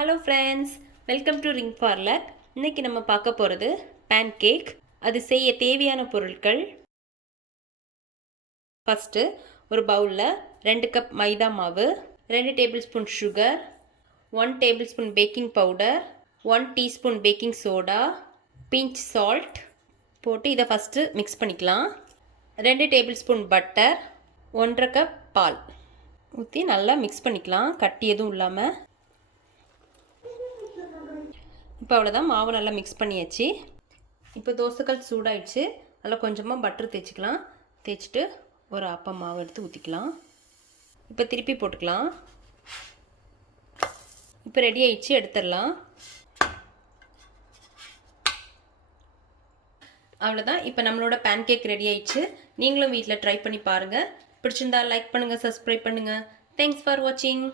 Hello friends, welcome to ring parlour. இன்றைக்கி நம்ம பார்க்க போகிறது பேன்கேக். அது செய்ய தேவையான பொருட்கள்: ஃபஸ்ட்டு ஒரு பவுலில் 2 கப் மைதா மாவு, 2 tablespoon sugar, 1 tablespoon baking powder, 1 teaspoon baking soda, pinch salt போட்டு இதை ஃபஸ்ட்டு மிக்ஸ் பண்ணிக்கலாம். 2 டேபிள் ஸ்பூன் பட்டர், 1/2 கப் பால் ஊற்றி நல்லா மிக்ஸ் பண்ணிக்கலாம், கட்டி எதுவும் இல்லாமல். இப்போ அவ்வளோதான், மாவு நல்லா மிக்ஸ் பண்ணியாச்சு. இப்போ தோசைக்கல் சூடாயிடுச்சு, அதில் கொஞ்சமாக பட்டர் தேய்ச்சிக்கலாம். தேய்ச்சிட்டு ஒரு ஆப்பம் மாவு எடுத்து ஊற்றிக்கலாம். இப்போ திருப்பி போட்டுக்கலாம். இப்போ ரெடி ஆயிடுச்சு, எடுத்துடலாம். அவ்வளோதான், இப்போ நம்மளோட பேன்கேக் ரெடி ஆயிடுச்சு. நீங்களும் வீட்டில் ட்ரை பண்ணி பாருங்கள். பிடிச்சிருந்தா லைக் பண்ணுங்கள், சப்ஸ்கிரைப் பண்ணுங்கள். தேங்க்ஸ் ஃபார் வாட்சிங்.